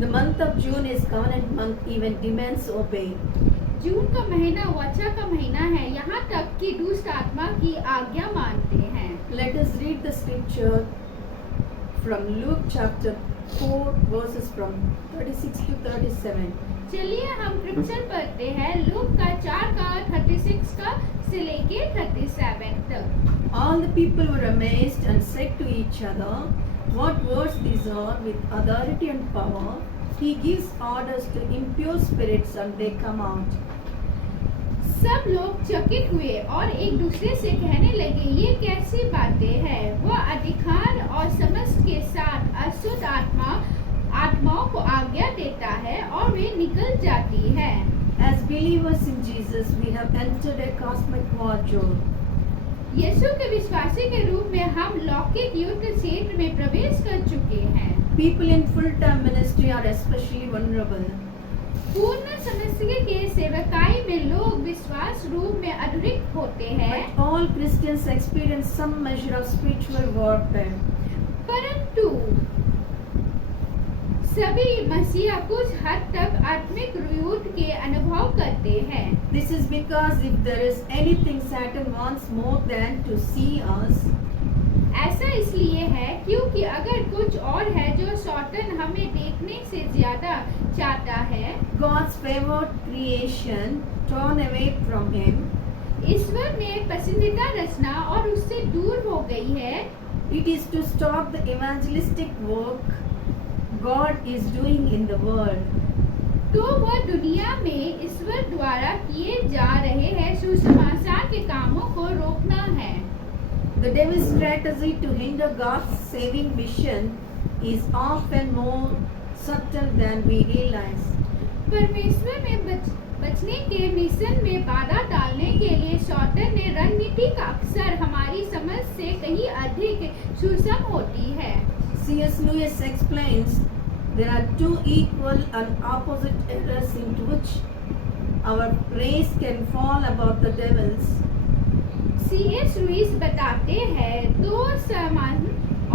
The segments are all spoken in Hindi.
The month of June is covenant month, even demons obey. जून का महीना वाचा का महीना है, यहाँ तक कि दुष्ट आत्मा की आज्ञा मानते हैं। Let us read the scripture from Luke chapter 4 verses from 36 to 37. चलिए हम स्क्रिप्चर पढ़ते हैं लूक का 4 का 36 का से लेके 37 तक। All the people were amazed and said to each other, "What words these are! With authority and power, he gives orders to impure spirits and they come out." सब लोग चकित हुए और एक दूसरे से कहने लगे, ये कैसी बातें हैं? वह अधिकार और समझ के साथ अशुद्ध आत्माओं को आज्ञा देता है और वे निकल जाती है। As believers in Jesus, we have entered a cosmic war zone. यीशु के विश्वासी के रूप में हम लौकिक युद्ध क्षेत्र में प्रवेश कर चुके हैं। People in full-time ministry are especially vulnerable. पूर्ण समस्या के सेवकाई में लोग विश्वास रूप में अधुरित होते हैं। But all Christians experience some measure of spiritual warfare. परंतु सभी मसीहा कुछ हद तक आत्मिक युद्ध के अनुभव करते हैं। This is because if there is anything Satan wants more than to see us, ऐसा इसलिए है क्योंकि अगर कुछ और है जो शैतान हमें देखने से ज्यादा चाहता है, God's favored creation torn away from Him, ईश्वर ने पसंदीदा रचना और उससे दूर हो गई है। it is to stop the evangelistic work God is doing in the world. तो वह दुनिया में ईश्वर द्वारा किए जा रहे हैं सुसमाचार के कामों को रोकना है। The devil's strategy to hinder God's saving mission is often more subtle than we realize. परमेश्वर में बचने के मिशन में बाधा डालने के लिए शैतान ने रणनीति का अक्सर हमारी समझ से कहीं अधिक सूक्ष्म होती है। C.S. Lewis explains there are two equal and opposite errors into which our race can fall about the devils. C.S. Lewis बताते हैं दो समान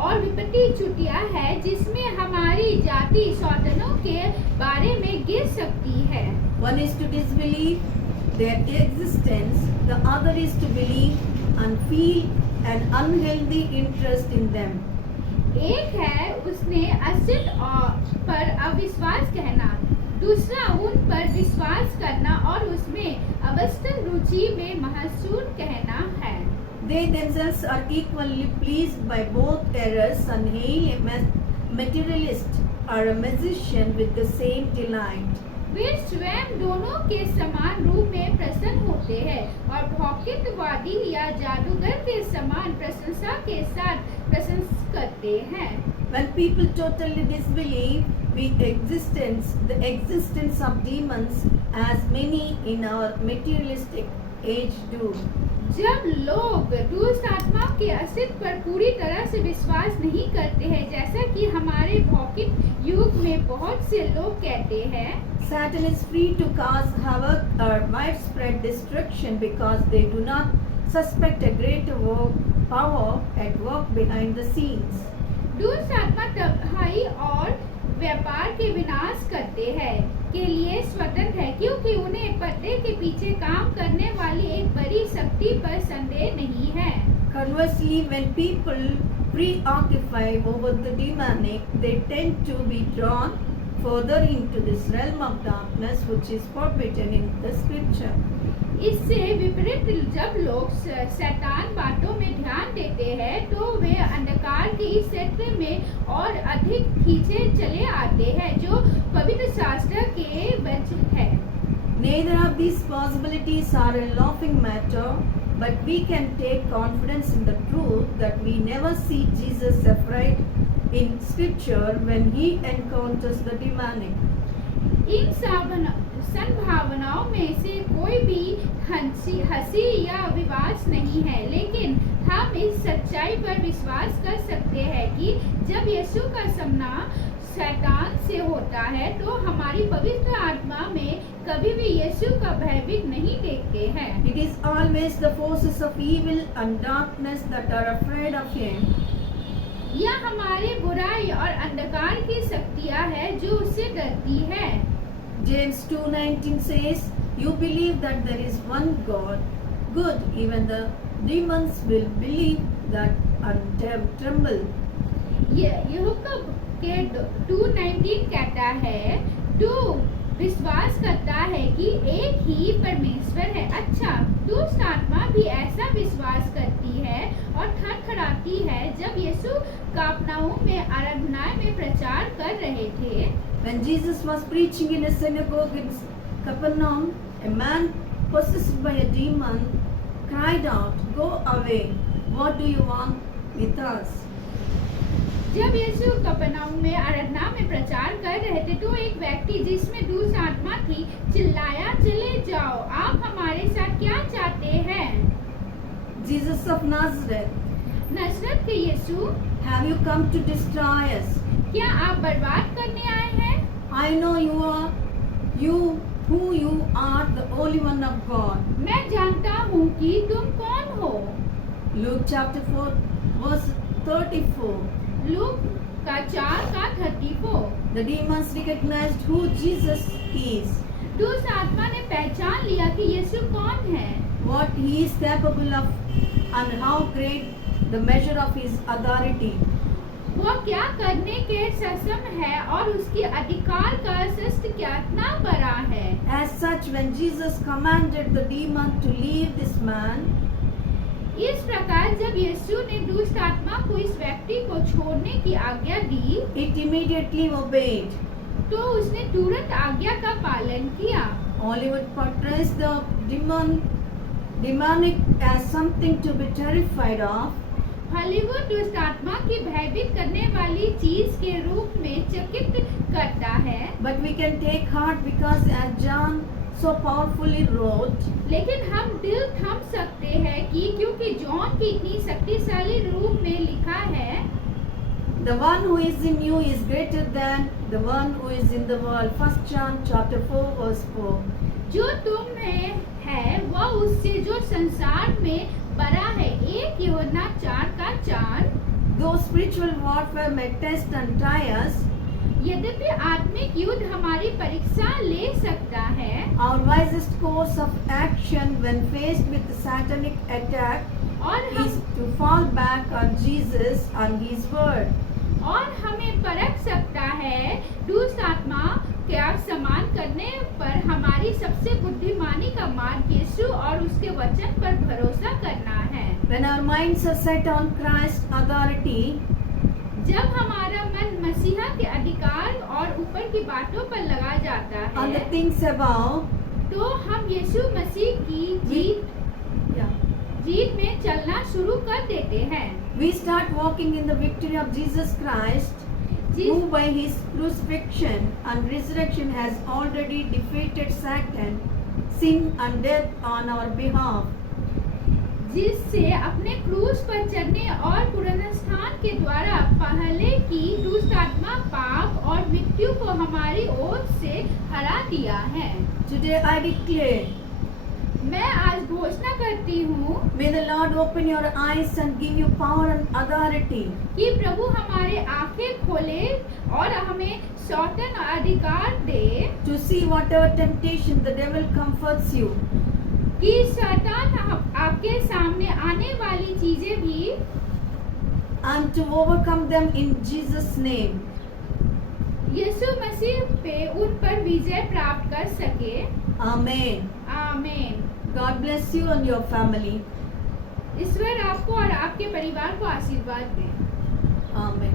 और विपरीत चुटिया है जिसमें हमारी जाति शैतानों के बारे में गिर सकती है। One is to disbelieve their existence, the other is to believe and feel an unhealthy interest in them. एक है उसने अस्तित्व पर अविश्वास कहना, दूसरा उन पर विश्वास करना और उसमें अवस्थित रुचि में महसूस कहना है। They themselves are equally pleased by both errors and hail a materialist or a magician with the same delight. वे स्वयं दोनों के समान रूप में प्रसन्न होते हैं और भौतिकवादी या जादूगर के समान प्रशंसा के साथ प्रशंसा करते हैं। When people totally disbelieve the existence of demons, as many in our materialistic age do. जब लोग दुष्ट आत्मा के अस्तित्व पर पूरी तरह से विश्वास नहीं करते हैं, जैसा कि हमारे भौतिक युग में बहुत से लोग कहते हैं, Satan is free to cause havoc or widespread destruction because they do not suspect a greater power at work behind the scenes. दुष्ट आत्मा तबाही और व्यापार के विनाश करते हैं के लिए स्वतंत्र है क्योंकि उन्हें पर्दे के पीछे काम करने वाली एक बड़ी शक्ति पर संदेह नहीं है। Conversely, when people preoccupy over the demonic, they tend to be drawn further into this realm of darkness which is forbidden in the scripture. इससे विपरीत जब लोग शैतान बातों में ध्यान देते हैं तो वे अंधकार के इस क्षेत्र में और अधिक खींचे चले आते हैं जो पवित्र शास्त्र के वचन है। Neither of these possibilities are a laughing matter, but we can take confidence in the truth that we never see Jesus afraid in scripture when he encounters the demonic. इन संभावनाओं में से कोई भी हंसी या विवाद नहीं है, लेकिन हम इस सच्चाई पर विश्वास कर सकते हैं कि जब यीशु का सामना शैतान से होता है तो हमारी पवित्र आत्मा में कभी भी यीशु का भयभीत नहीं देखते हैं। It is always the forces of evil and darkness that are afraid of him. या हमारे बुराई और अंधकार की शक्तियां हैं जो उससे डरती है। James 2:19 says, "You believe that there is one God. Good, even the demons will believe that and tremble." यहूकब के 2:19 कहता है, तू विश्वास करता है कि एक ही परमेश्वर है। अच्छा, दुष्ट आत्मा भी ऐसा विश्वास करती है और थरथराती है। जब यीशु कफरनहूम में आराधनालय में प्रचार कर रहे थे, When Jesus was preaching in a synagogue in Capernaum, a man possessed by a demon cried out, "Go away! What do you want with us?" जब यीशु कफरनहूम में आराधना में प्रचार कर रहे थे तो एक व्यक्ति जिसमें दुष्ट आत्मा थी चिल्लाया, चले जाओ, आप हमारे साथ क्या चाहते हैं? Jesus of Nazareth, नजरत के यीशु, have you come to destroy us? क्या आप बर्बाद करने आए हैं? I know who you are, the Holy One of God. मैं जानता हूँ कि तुम कौन हो। Luke chapter 4 verse 34. लूक का 4 का 34। The demons recognized who Jesus is, दुष्ट आत्मा ने पहचान लिया कि यीशु कौन है, what he is capable of, and how great the measure of his authority. वो क्या करने के सक्षम है और उसकी अधिकार का शिष्ट कितना बड़ा है। As such, when Jesus commanded the demon to leave this man, इस प्रकार जब यीशु ने दुष्ट आत्मा को इस व्यक्ति को छोड़ने की आज्ञा दी, it immediately obeyed. तो उसने तुरंत आज्ञा का पालन किया। Hollywood portrays the demonic as something to be terrified of. Hollywood दुष्ट आत्मा की भयभीत करने वाली चीज के रूप में चकित करता है। But we can take heart because as John so powerfully wrote, लेकिन हम दिल थम सकते हैं कि क्योंकि जॉन की इतनी शक्तिशाली रूप में लिखा है, the one who is in you is greater than the one who is in the world. 1 John chapter 4 verse 4. जो तुम में है वह उससे जो संसार में बड़ा है। 1 यूहन्ना 4 का 4। Though spiritual warfare may test and try us, यद्यपि आत्मिक युद्ध हमारी परीक्षा ले सकता है, our wisest course of action when faced with the satanic attack और is to fall back on Jesus and His word. और हमें परख सकता है दुष्ट आत्मा का सम्मान करने पर हमारी सबसे बुद्धिमानी का मार्ग यीशु और उसके वचन पर भरोसा करना है। When our minds are set on Christ's authority, जब हमारा मन मसीहा के अधिकार और ऊपर की बातों पर लगा जाता on the है, things above, तो हम यीशु मसीह की जीत में चलना शुरू कर देते हैं। we start walking in the victory of Jesus Christ, who by His crucifixion and resurrection has already defeated Satan, sin and death on our behalf. जिससे अपने क्रूस पर चढ़ने और पुनरुत्थान के द्वारा पहले की दुष्ट आत्मा, पाप और मृत्यु को हमारी ओर से हरा दिया है। Today I declare, मैं आज घोषणा करती हूँ may the Lord open your eyes and give you power and authority कि प्रभु हमारे आंखें खोले और हमें सौतन अधिकार दे to see whatever temptation the devil comforts you, कि शैतान आपके सामने आने वाली चीजें भी and to overcome them in Jesus' name. यीशु मसीह पे उन पर विजय प्राप्त कर सके। Amen. आमीन। God bless you and your family. ईश्वर आपको और आपके परिवार को आशीर्वाद दे। Amen.